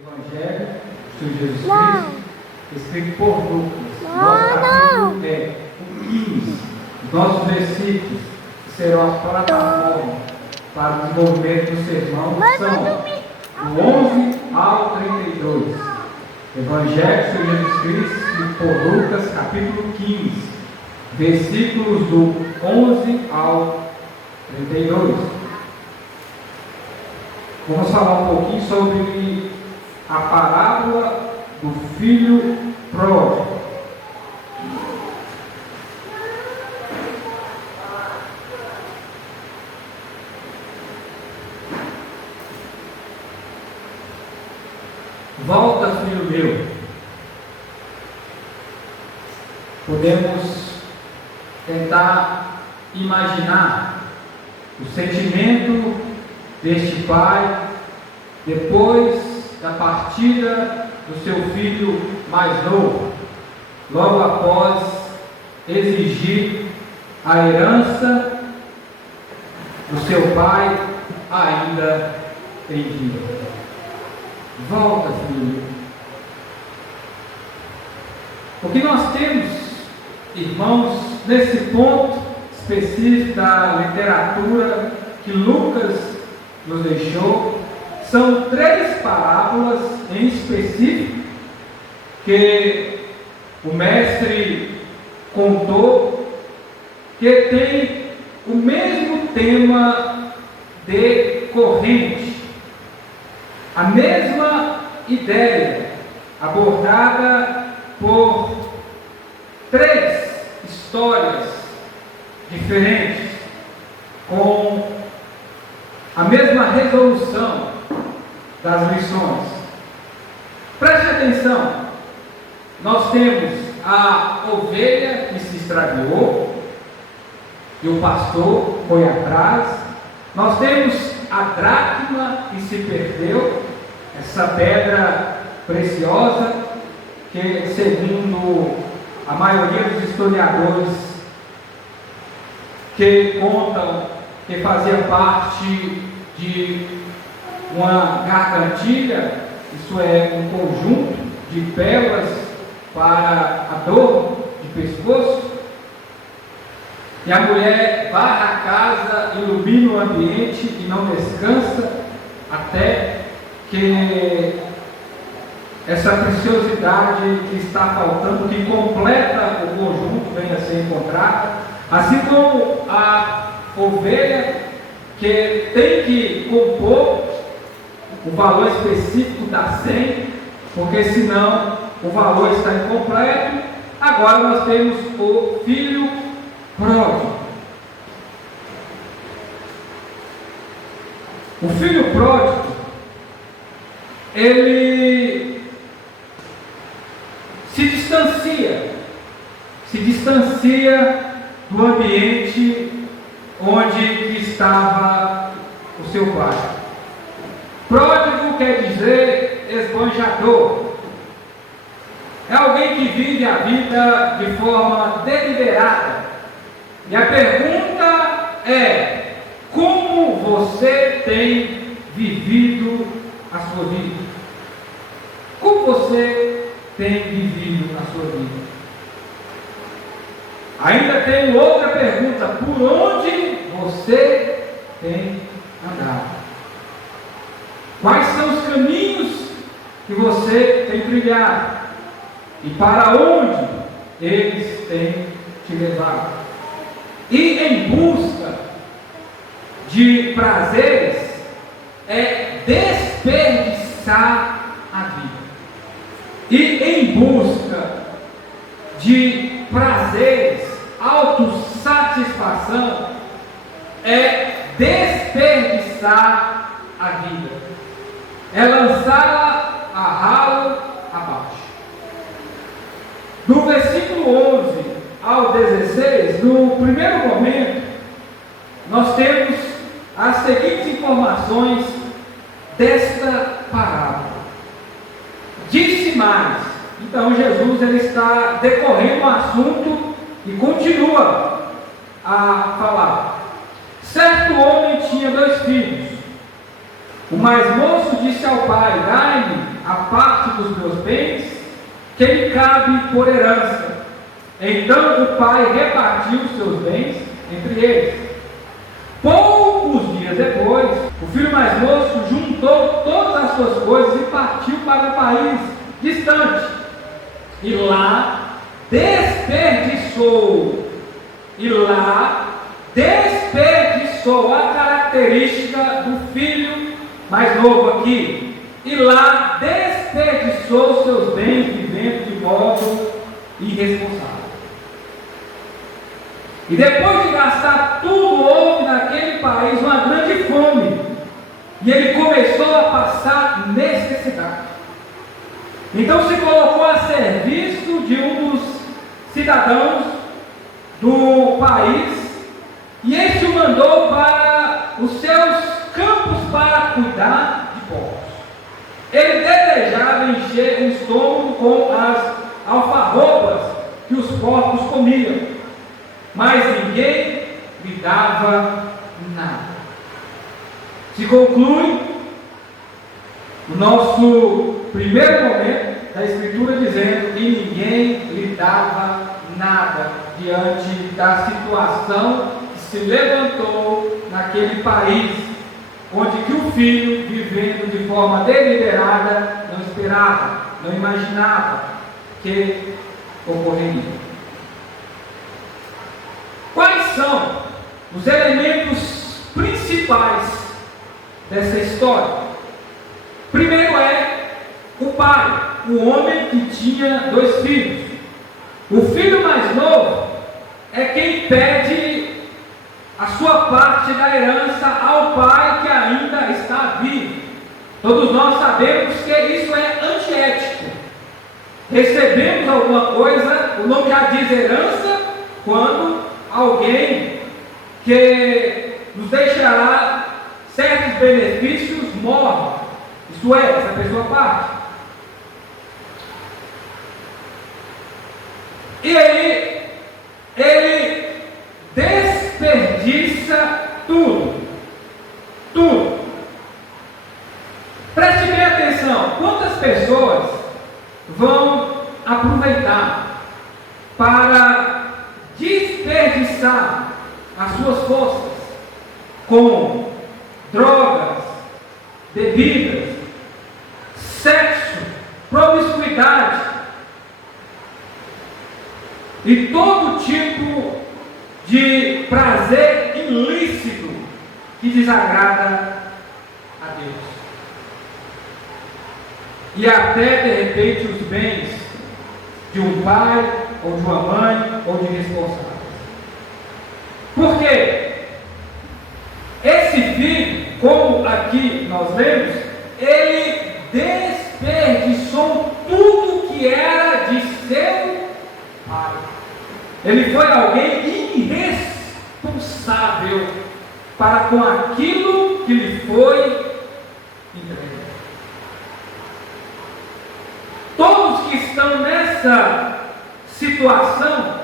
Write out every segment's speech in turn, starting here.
Evangelho de Jesus Cristo, escrito por Lucas. Nosso capítulo é o 15. Nossos versículos que serão a plataforma para o desenvolvimento do sermão são do 11 ao 32. Evangelho de Jesus Cristo, escrito por Lucas, capítulo 15, versículos do 11 ao 32. Vamos falar um pouquinho sobre a parábola do filho pródigo. Volta, filho meu. Podemos tentar imaginar o sentimento deste pai depois da partida do seu filho mais novo, logo após exigir a herança do seu pai ainda em vida. Volta, filho. O que nós temos, irmãos, nesse ponto específico da literatura que Lucas nos deixou, são 3 parábolas em específico que o mestre contou, que tem o mesmo tema decorrente, a mesma ideia abordada por 3 histórias diferentes, com a mesma resolução das lições. Preste atenção, nós temos a ovelha que se extraviou e o pastor foi atrás. Nós temos a dracma que se perdeu, essa pedra preciosa que, segundo a maioria dos historiadores, que contam que fazia parte de uma gargantilha, isso é, um conjunto de pérolas para adorno de pescoço. E a mulher varre a casa, ilumina o ambiente e não descansa até que essa preciosidade que está faltando, que completa o conjunto, venha a ser encontrada. Assim como a ovelha que tem que compor o valor específico da 100, porque senão o valor está incompleto. Agora nós temos o filho pródigo. O filho pródigo, ele se distancia do ambiente onde estava o seu pai. Pródigo quer dizer esbanjador. É alguém que vive a vida de forma deliberada. E a pergunta é: como você tem vivido a sua vida? Como você tem vivido a sua vida? Ainda tem outra pergunta: por onde você tem andado? Quais são os caminhos que você tem trilhado? E para onde eles têm te levado? E em busca de prazeres é desperdiçar a vida. E em busca de prazeres, autossatisfação, é desperdiçar a vida. É lançá-la a ralo abaixo. Do versículo 11 ao 16, no primeiro momento, nós temos as seguintes informações desta parábola. Disse mais. Então Jesus ele está decorrendo o assunto e continua a falar. Certo homem tinha 2 filhos. O mais moço disse ao pai: dai-me a parte dos meus bens, que lhe cabe por herança. Então o pai repartiu os seus bens entre eles. Poucos dias depois, o filho mais moço juntou todas as suas coisas e partiu para um país distante. E lá desperdiçou a característica do filho mais novo aqui. E lá desperdiçou seus bens vivendo de modo irresponsável. E depois de gastar tudo, houve naquele país uma grande fome. E ele começou a passar necessidade. Então se colocou a serviço de um dos cidadãos do país. E este o mandou para os seus campos para cuidar de porcos. Ele desejava encher o estômago com as alfarrobas que os porcos comiam, mas ninguém lhe dava nada. Se conclui o nosso primeiro momento da Escritura dizendo que ninguém lhe dava nada diante da situação que se levantou naquele país, onde que o filho, vivendo de forma deliberada, não esperava, não imaginava que ocorreria. Quais são os elementos principais dessa história? Primeiro é o pai, o homem que tinha 2 filhos. O filho mais novo é quem pede a sua parte da herança ao pai que ainda está vivo. Todos nós sabemos que isso é antiético. Recebemos alguma coisa, o nome já diz herança, quando alguém que nos deixará certos benefícios morre. Isso é, essa pessoa parte. E aí, ele desperdiça tudo. Preste bem atenção, quantas pessoas vão aproveitar para desperdiçar as suas forças com drogas, bebidas, sexo, promiscuidade e todo tipo de prazer ilícito que desagrada a Deus. E até de repente os bens de um pai, ou de uma mãe, ou de responsáveis. Por quê? Esse filho, como aqui nós lemos, ele desperdiçou tudo que era de seu pai. Ele foi alguém irresponsável para com aquilo que lhe foi entregue. Todos que estão nessa situação,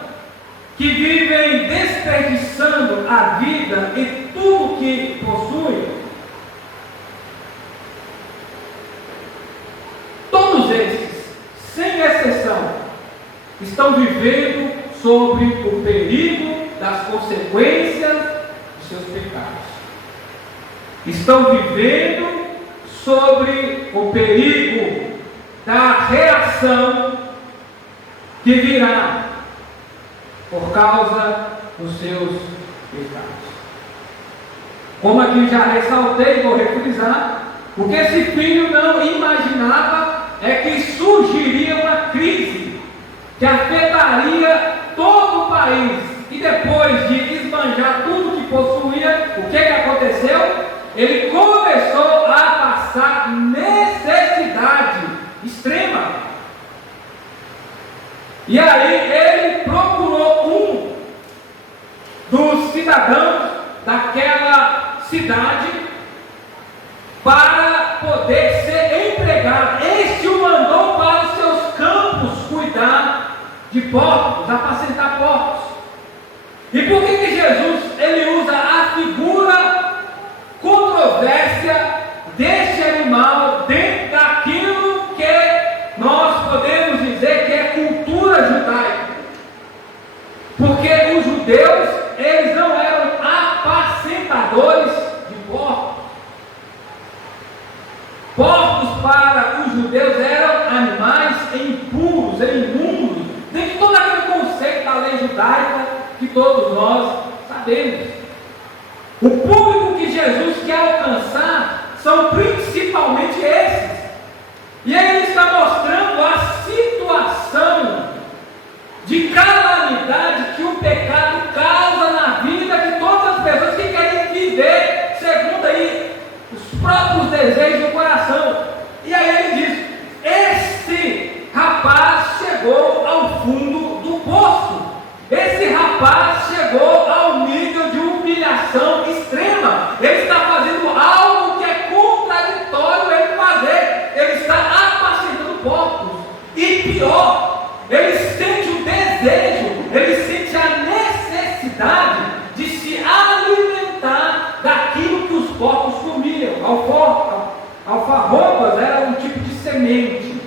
que vivem desperdiçando a vida e tudo que possuem, todos esses, sem exceção, estão vivendo sobre o perigo das consequências de seus pecados. Estão vivendo sobre o perigo da reação que virá por causa dos seus pecados. Como aqui já ressaltei, vou refrisar, o que esse filho não imaginava é que surgiria uma crise que afetaria todo o país. E depois de esbanjar tudo que possuía, o que aconteceu? Ele começou a passar necessidade extrema. E aí ele procurou um dos cidadãos daquela cidade para poder ser empregado. Este o mandou para os seus campos cuidar de porcos, apacentar porcos. E por que Jesus ele usa a figura controvérsia deste para os judeus eram animais impuros, imundos, tem todo aquele conceito da lei judaica que todos nós sabemos. O público que Jesus quer alcançar são principalmente esses. E aí ele está mostrando a situação de calamidade que o pecado causa na vida de todas as pessoas que querem viver segundo aí os próprios desejos do coração. E aí ele diz: esse rapaz chegou ao fundo do poço. Esse rapaz chegou ao nível de humilhação extrema. Ele está fazendo algo que é contraditório ele fazer. Ele está apacentando porcos. E pior, ele sente o desejo, ele sente a necessidade de se alimentar daquilo que os porcos comiam. Alfarrobas era um tipo de semente,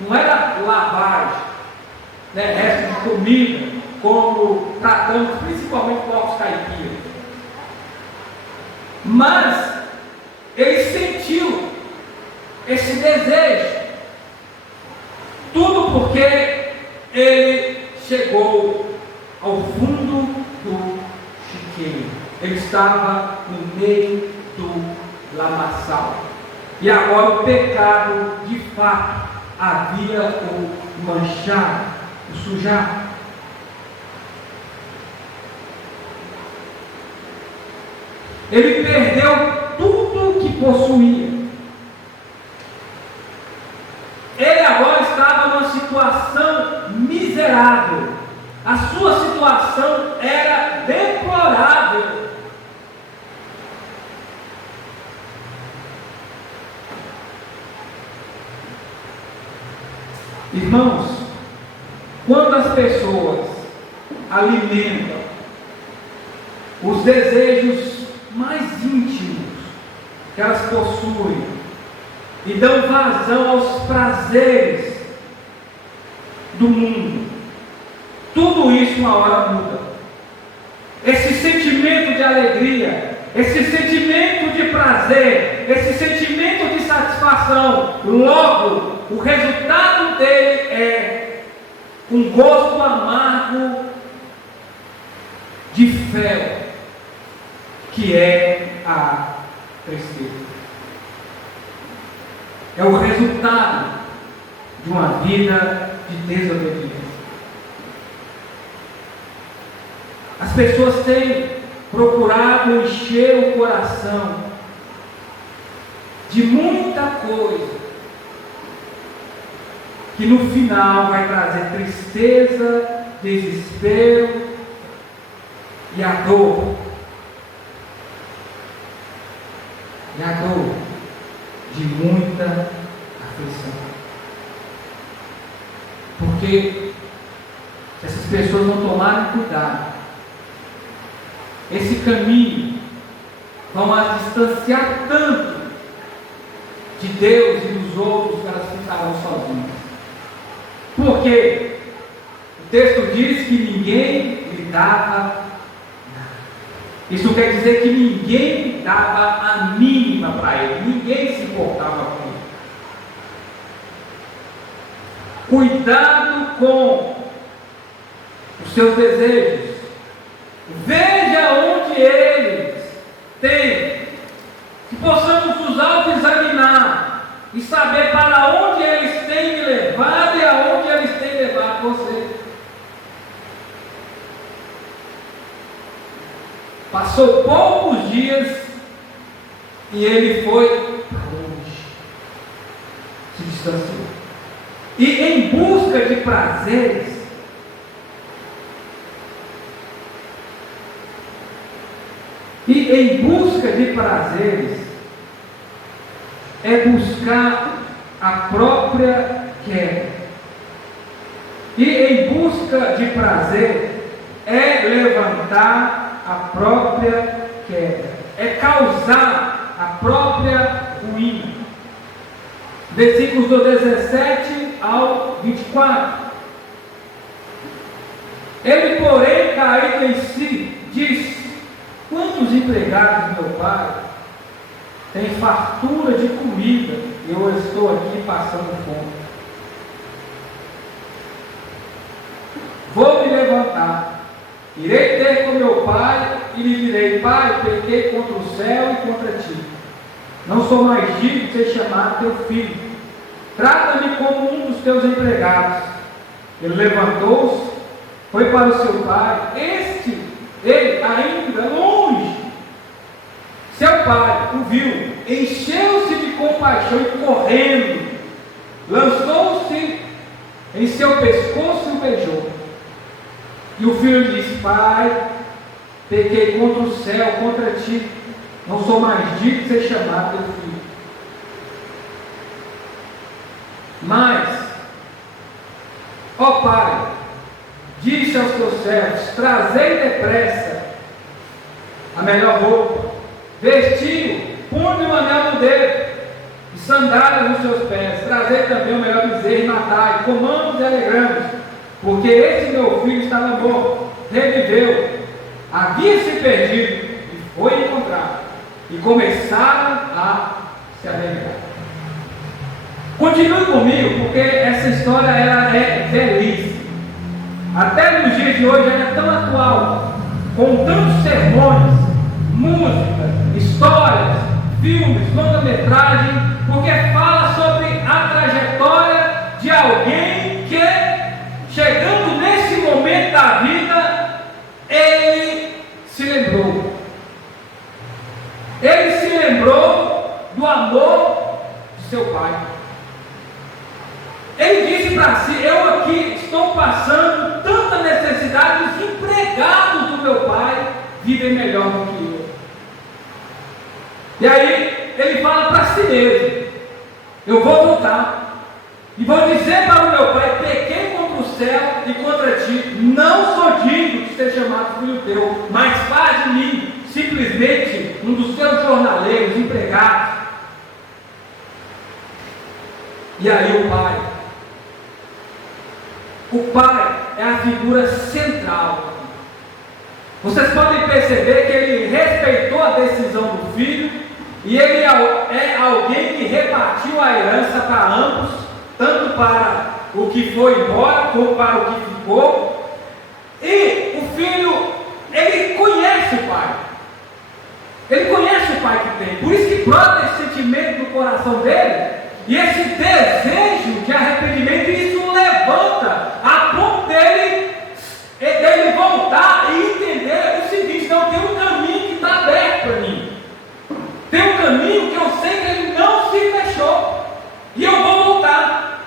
não era lavagem, resto de comida, como tratamos principalmente porcos caipiras. Mas ele sentiu esse desejo, tudo porque ele chegou ao fundo do chiqueiro. Ele estava no meio do lamaçal. E agora o pecado, de fato, havia o manchado, o sujado. Ele perdeu tudo o que possuía. Ele agora estava numa situação miserável. A sua situação era deplorável. Irmãos, quando as pessoas alimentam os desejos mais íntimos que elas possuem e dão vazão aos prazeres do mundo, tudo isso uma hora muda. Esse sentimento de alegria, esse sentimento de prazer, esse sentimento de satisfação, logo o resultado dele é um gosto amargo de fel, que é a tristeza. É o resultado de uma vida de desobediência. As pessoas têm procurado encher o coração de muita coisa que no final vai trazer tristeza, desespero e a dor. E a dor de muita aflição. Porque se essas pessoas não tomarem cuidado, esse caminho vão as distanciar tanto de Deus e dos outros que elas ficarão sozinhas. Porque o texto diz que ninguém lhe dava nada. Isso quer dizer que ninguém dava a mínima para ele, ninguém se importava com ele. Cuidado com os seus desejos. Veja onde eles têm. Que possamos nos autoexaminar e saber para onde eles têm me levado e aonde eles têm levado você. Passou poucos dias e ele foi para longe, se distanciou. E em busca de prazeres, é buscar a própria queda. E em busca de prazer é levantar a própria queda, é causar a própria ruína. Versículos do 17 ao 24. Ele, porém, caído em si, disse: quantos empregados meu pai tem fartura de comida, eu estou aqui passando fome. Vou me levantar, irei ter com meu pai e lhe direi: Pai, pequei contra o céu e contra ti. Não sou mais digno de ser chamado teu filho. Trata-me como um dos teus empregados. Ele levantou-se, foi para o seu pai. Ele ainda longe. Seu pai o viu, encheu-se de compaixão e correndo, lançou-se em seu pescoço e o beijou. E o filho disse: Pai, pequei contra o céu, contra ti, não sou mais digno de ser chamado teu filho. Mas, ó Pai, disse aos teus servos: trazei depressa a melhor roupa, vestiu, punha um anel no dedo e sandálias nos seus pés, trazei também o melhor bezerro e matai, comamos e alegramos, porque esse meu filho estava morto, reviveu, havia se perdido e foi encontrado. E começaram a se alegrar. Continue comigo, porque essa história ela é belíssima. Até nos dias de hoje ela é tão atual, com tantos sermões, música, histórias, filmes, longa-metragem, porque fala sobre a trajetória de alguém que, chegando nesse momento da vida, ele se lembrou. Ele se lembrou do amor de seu pai. Ele disse para si: eu aqui estou passando tanta necessidade, os empregados do meu pai vivem melhor do que eu. E aí ele fala para si mesmo: eu vou voltar e vou dizer para o meu pai: pequei contra o céu e contra ti, não sou digno de ser chamado filho teu, mas faz de mim simplesmente um dos teus jornaleiros, empregados. E aí o pai é a figura central. Vocês podem perceber que ele respeitou a decisão do filho, e ele é alguém que repartiu a herança para ambos, tanto para o que foi embora, como para o que ficou. E o filho, ele conhece o pai. Ele conhece o pai que tem, por isso que brota esse sentimento no coração dele, e esse desejo de arrependimento, e isso o levanta a ponto dele voltar e entender o seguinte: não, tem um caminho que está aberto para mim, tem um caminho que eu sei que ele não se fechou, e eu vou voltar.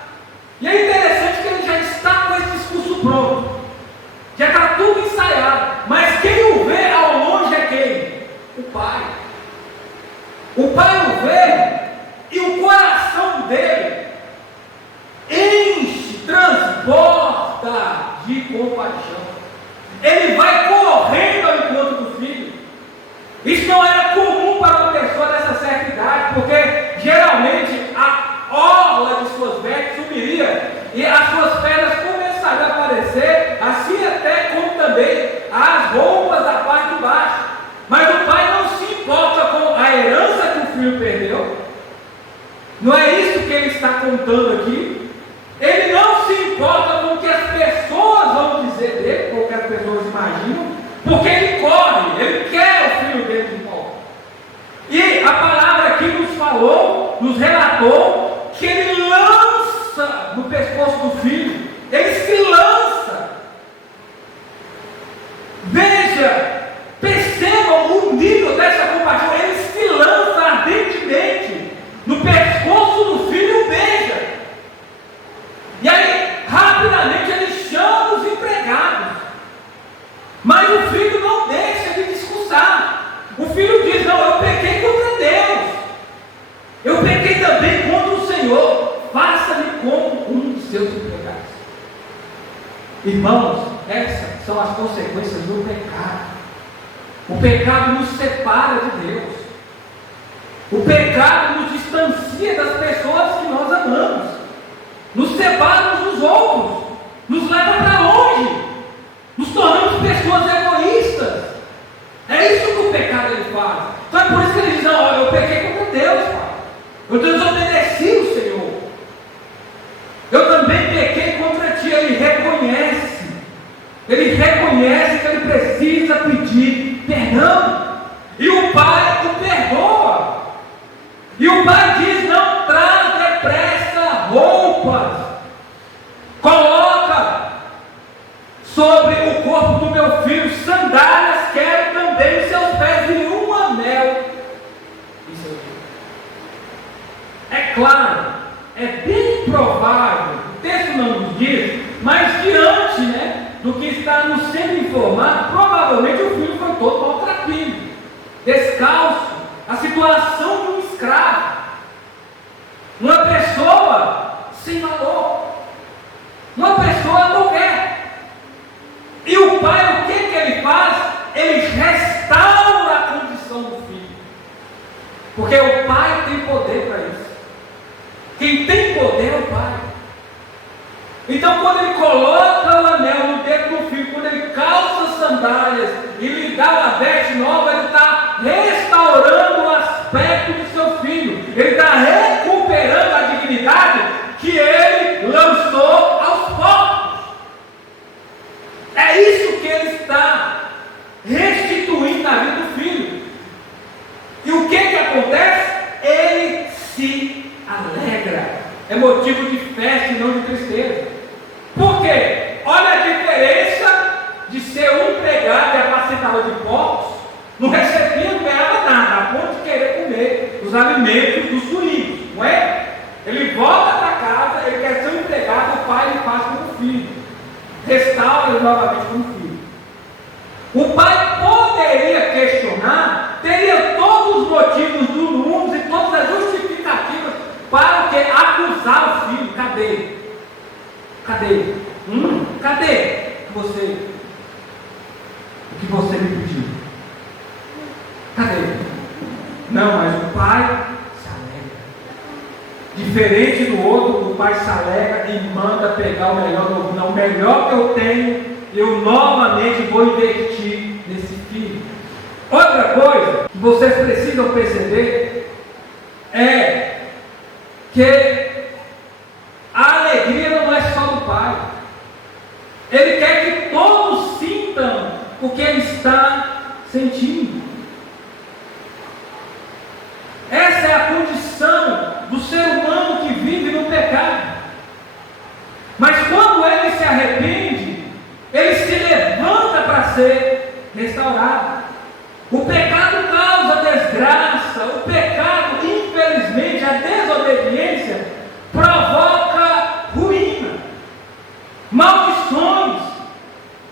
E é interessante que ele já está com esse discurso pronto, já está tudo ensaiado, mas quem o vê ao longe é quem? O pai. O pai o vê, e o coração dele enche, transporta de compaixão. Ele vai correndo ao encontro do filho. Isso não era comum para uma pessoa dessa certa idade, porque geralmente a orla de suas vestes sumiria e as suas pernas começariam a aparecer, assim até como também as roupas da parte de baixo. Mas o pai não se importa com a herança que o filho perdeu. Não é isso que ele está contando aqui. Ele não se importa com o que as pessoas vão dizer dele, com o que as pessoas imaginam, porque ele corre, ele quer o filho dele de volta. E a palavra aqui nos falou, nos relatou, que ele lança no pescoço do filho, ele se lança. Veja, percebam o nível dessa compaixão, ele se lança ardentemente no pescoço do filho e o beija. E aí, rapidamente, ele chama os empregados. Mas o filho não deixa de discursar. O filho diz: não, eu pequei contra Deus, eu pequei também contra o Senhor, faça-me como um dos seus empregados. Irmãos, essas são as consequências do pecado. O pecado nos separa de Deus. O pecado nos distancia das pessoas que nós amamos, nos separa uns dos outros, nos leva para longe, nos tornamos pessoas egoístas. É isso que o pecado ele faz. Então é por isso que ele diz: não, eu pequei contra Deus. E o pai diz: não traz depressa roupas, coloca sobre o corpo do meu filho sandálias, quero também em seus pés e um anel. Isso é claro, é bem provável, o texto não nos diz, mas diante, do que está nos sendo informado, provavelmente o filho foi todo maltrapilho, descalço, a situação de um escravo, uma pessoa sem valor, uma pessoa qualquer. E o pai, o que ele faz? Ele restaura a condição do filho, porque o pai tem poder para isso. Quem tem poder é o pai. Então, quando ele coloca o anel no dedo do filho, quando ele calça as sandálias e lhe dá uma veste nova, ele está restaurando o aspecto de seu filho, ele está recuperando a dignidade que ele lançou aos porcos. É isso que ele está restituindo na vida do filho. E o que acontece? Ele se alegra. É motivo de festa e não de tristeza. Por quê? Olha a diferença de ser um empregado e apacentador de porcos. Não recebia, não ganhava nada, a ponto de querer comer os alimentos dos suínos, não é? Ele volta para casa, ele quer ser um empregado, o pai lhe faz como filho, restaura ele novamente como filho. O pai poderia questionar, teria todos os motivos do mundo e todas as justificativas para o que? Acusar o filho. Cadê? Cadê? Cadê o que você me pediu? Cadê? Não, mas o pai se alegra. Diferente do outro, o pai se alegra e manda pegar o melhor do não, o melhor que eu tenho, eu novamente vou investir nesse filho. Outra coisa que vocês precisam perceber é que a alegria não é só do pai. Ele quer que todos sintam o que ele está sentindo. Essa é a condição do ser humano que vive no pecado. Mas quando ele se arrepende, ele se levanta para ser restaurado. O pecado causa desgraça. O pecado, infelizmente, a desobediência provoca ruína, maldições.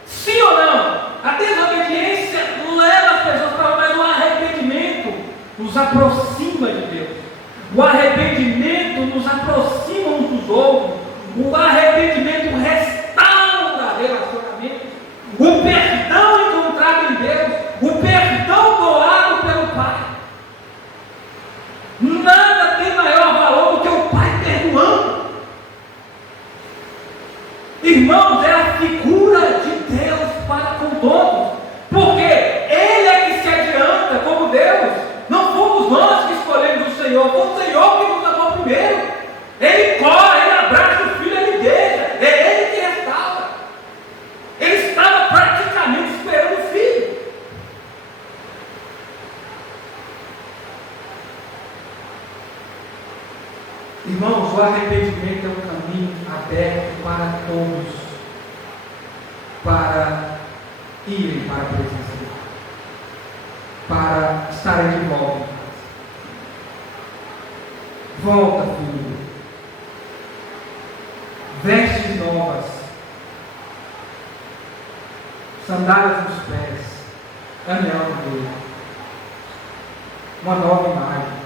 Sim ou não? A desobediência leva as pessoas para lá, mas o arrependimento nos aproxima de Deus. O arrependimento nos aproxima uns dos outros. O arrependimento restaura relacionamentos. O perdão encontrado em Deus, o perdão doado pelo Pai. Nada tem maior valor do que o Pai perdoando. Irmãos, é a figura de Deus para com todos, porque Ele é que se adianta como Deus. Não fomos nós que escolhemos o Senhor, foi o Senhor que nos amou primeiro. Ele corre, Ele abraça o filho, Ele deixa, é Ele que restaura. Ele estava praticamente esperando o filho. Irmãos, o arrependimento é um caminho aberto para todos, para irem para a presença de Deus, para estarem de volta em casa. Volta, filho. Vestes novas, sandálias nos pés, anel no dedo, uma nova imagem.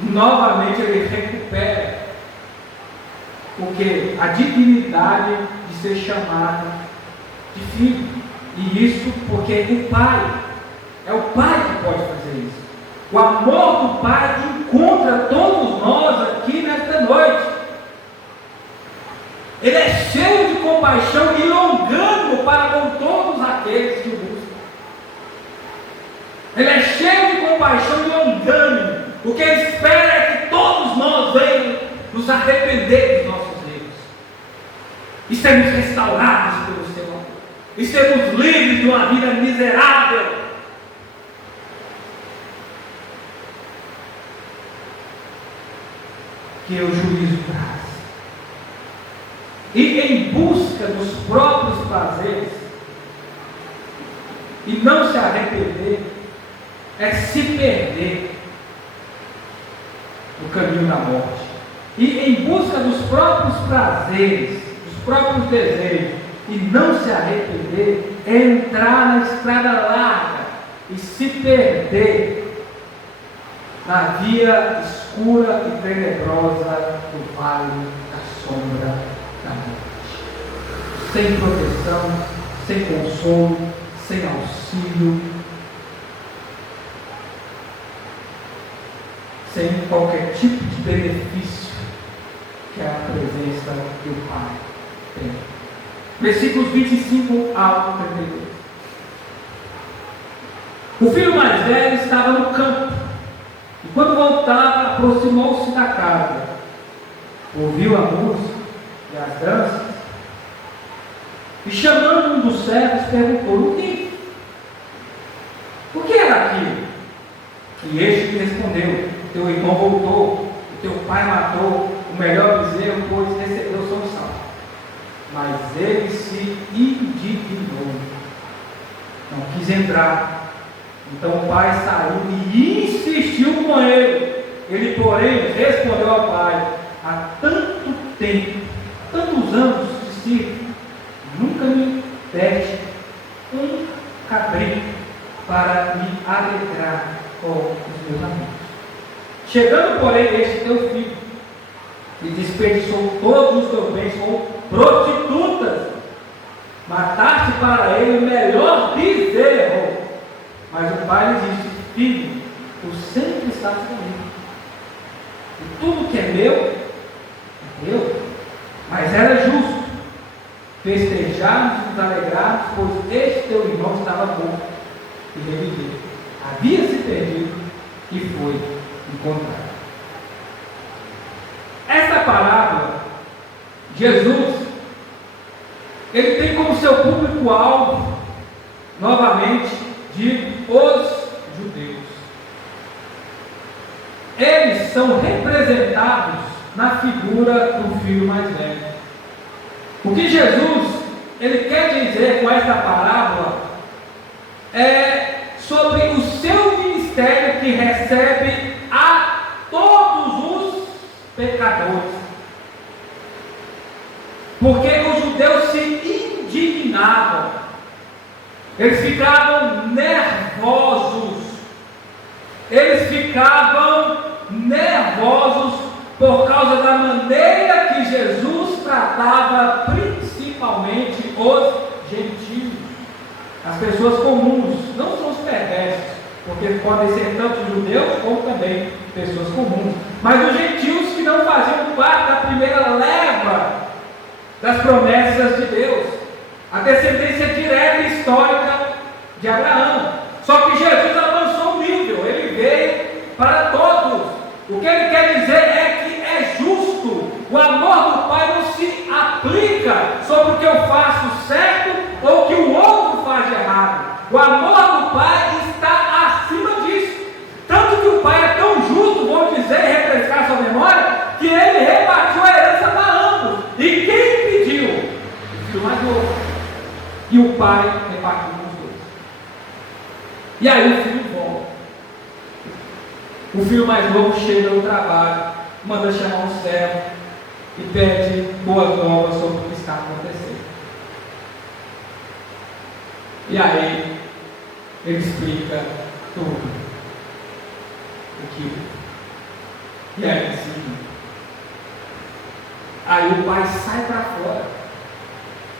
Novamente ele recupera o que? A dignidade de ser chamado de filho. E isso porque o pai, é o pai que pode fazer isso. O amor do pai encontra todos nós aqui nesta noite. Ele é cheio de compaixão e longânimo para com todos aqueles que o buscam. Ele é cheio de compaixão e longânimo. O que Ele espera é que todos nós venhamos nos arrepender dos nossos erros e sermos restaurados pelo Seu amor, e sermos livres de uma vida miserável. que o juízo traz. E em busca dos próprios prazeres, e não se arrepender, é se perder no caminho da morte. E em busca dos próprios prazeres, dos próprios desejos, e não se arrepender, é entrar na estrada larga e se perder na via escura e tenebrosa do vale da sombra da morte. Sem proteção, sem consolo, sem auxílio, sem qualquer tipo de benefício que a presença do Pai tem. Versículos 25 ao 32. O filho mais velho estava no campo, e quando voltava, aproximou-se da casa, ouviu a música e as danças, e chamando um dos servos, perguntou: o que era aquilo? E este lhe respondeu: teu irmão voltou, o teu pai matou o melhor bezerro, pois recebeu sua missão. Mas ele se indignou, não quis entrar. Então o pai saiu e insistiu com ele. Ele, porém, respondeu ao pai: há tanto tempo, tantos anos de circo, nunca me deste um cabrito para me alegrar com os meus amigos. Chegando, porém, este teu filho, e desperdiçou todos os teus bens com prostitutas, mataste para ele o melhor bezerro. Mas o pai lhe disse: filho, tu sempre estás comigo, e tudo que é meu, é teu. Mas era justo festejarmos e nos alegrarmos, pois este teu irmão estava morto e reviveu, havia se perdido e foi encontrado. Essa parábola, Jesus, ele tem como seu público-alvo, novamente, os judeus. Eles são representados na figura do filho mais velho. O que Jesus ele quer dizer com esta parábola é sobre o seu ministério, que recebe a todos os pecadores. Porque os judeus se indignavam, eles ficavam nervosos, por causa da maneira que Jesus tratava principalmente os gentios, as pessoas comuns. Não são os perversos, porque podem ser tanto judeus como também pessoas comuns, mas os gentios que não faziam parte da primeira leva das promessas de Deus, a descendência direta e histórica de Abraão. Só que Jesus avançou o nível, ele veio para todos. O que ele quer dizer é que é justo. O amor do Pai não se aplica sobre o que eu faço certo ou o que o outro faz de errado. O amor do Pai está acima disso. Tanto que o Pai é tão justo, vou dizer e refrescar sua memória, que ele repartiu a herança para ambos. E quem pediu? O filho mais novo. E o pai repartiu com os dois. E aí o filho volta. O filho mais novo chega no trabalho, manda chamar um servo e pede boas novas sobre o que está acontecendo. E aí ele explica tudo. E aí sim. Aí o pai sai para fora.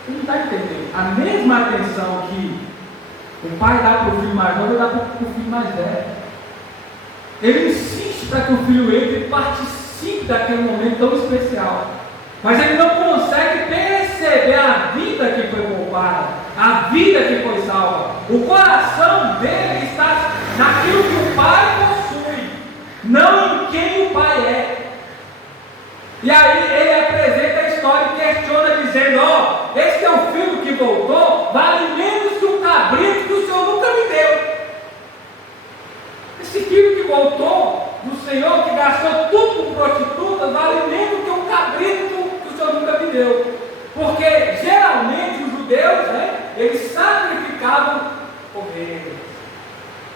Você não está entendendo? A mesma atenção que o pai dá para o filho mais novo, ele dá para o filho mais velho. Ele insiste para que o filho entre e participe daquele momento tão especial. Mas ele não consegue perceber a vida que foi poupada, a vida que foi salva. O coração dele está naquilo que o pai possui, não em quem o pai é. E aí ele apresenta a história e questiona, dizendo: ó, esse teu filho que voltou vale menos que um cabrito que o Senhor nunca me deu. Esse filho que voltou do Senhor, que gastou tudo com prostitutas, vale eles sacrificavam ovelhas.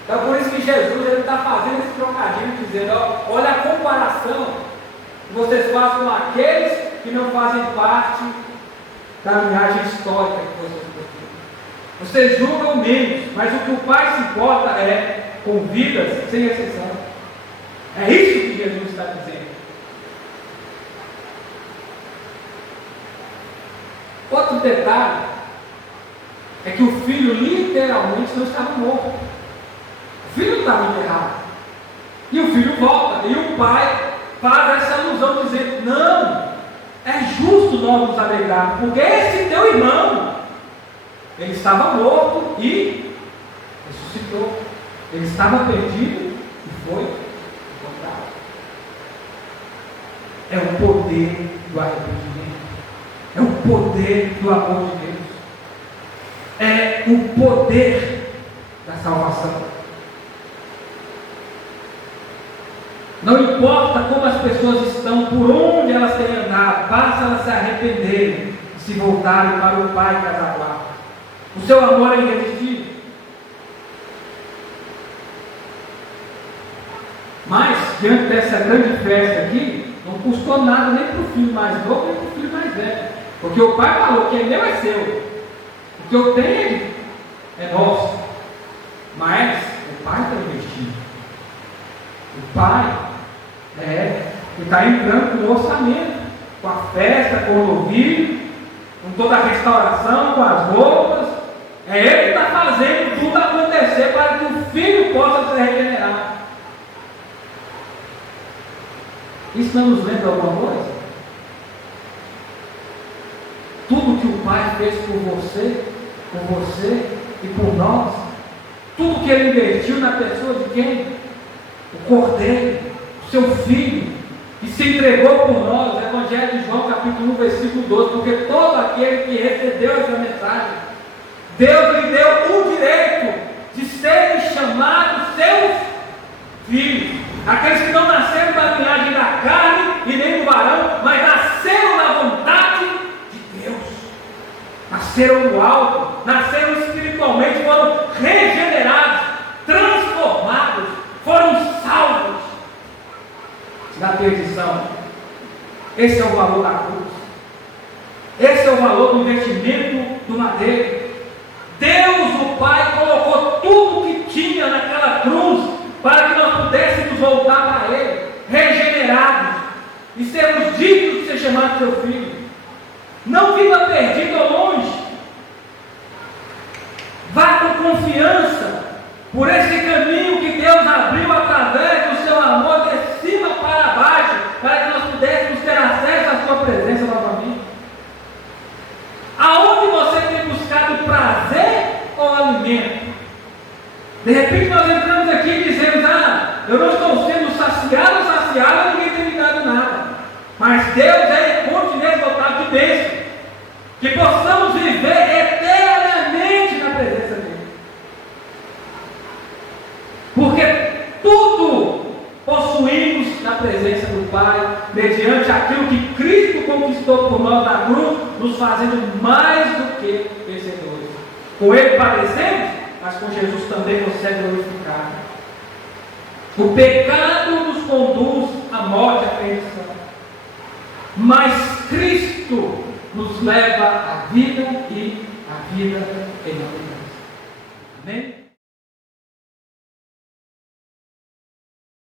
Então por isso que Jesus está fazendo esse trocadilho, dizendo, olha a comparação que vocês fazem com aqueles que não fazem parte da linhagem histórica que vocês possuem. Vocês julgam menos, mas o que o Pai se importa é com vidas sem exceção. É isso que Jesus está dizendo. Outro detalhe é que o filho literalmente não estava morto. O filho estava enterrado. E o filho volta. E o pai faz essa alusão, dizendo: não, é justo nós nos alegrarmos, porque esse teu irmão, ele estava morto e ressuscitou. Ele estava perdido e foi encontrado. É o poder do arrependimento. É o poder do amor de Deus. É o poder da salvação. Não importa como as pessoas estão, por onde elas têm andado, basta elas se arrependerem e se voltarem para o Pai que as aguarda. O seu amor é irresistível. Mas, diante dessa grande festa aqui, não custou nada nem para o filho mais novo, nem para o filho mais velho. Porque o pai falou: o que é meu é seu, o que eu tenho é nosso. Mas o pai está investindo. O pai está entrando com o orçamento, com a festa, com o novilho, com toda a restauração, com as roupas. É ele que está fazendo tudo acontecer para que o filho possa ser regenerado. Isso não nos lembra alguma coisa? Tudo que o Pai fez por você e por nós, tudo que Ele investiu na pessoa de quem? O Cordeiro, o seu Filho, que se entregou por nós, Evangelho de João, capítulo 1, versículo 12, porque todo aquele que recebeu essa mensagem, Deus lhe deu o direito de serem chamados seus filhos. Aqueles que não nasceram da linhagem da carne e nem do varão, mas nasceram na vontade de Deus. Nasceram do alto, nasceram espiritualmente, foram regenerados, transformados, foram salvos da perdição. Esse é o valor da cruz. Esse é o valor do investimento do madeiro. Deus, o Pai, colocou tudo que tinha naquela cruz para que nós pudéssemos voltar para Ele, regenerados, e sermos dignos de ser chamados seu filho. Não viva perdido ou longe. Vá com confiança por esse caminho que Deus abriu através do seu amor, de cima para baixo, para que nós pudéssemos ter acesso à sua presença novamente. Aonde você tem buscado prazer ou alimento? De repente nós entramos aqui e dizemos: eu não estou sendo saciado ou saciado, ninguém tem me dado nada. Mas Deus é fonte inesgotável de bênção, que possamos viver eternamente na presença dEle. Porque tudo possuímos na presença do Pai, mediante aquilo que Cristo conquistou por nós na cruz, nos fazendo mais do que vencedores. Com Ele padecemos, mas com Jesus também você é glorificado. O pecado nos conduz à morte, à perdição, mas Cristo nos leva à vida e à vida eterna.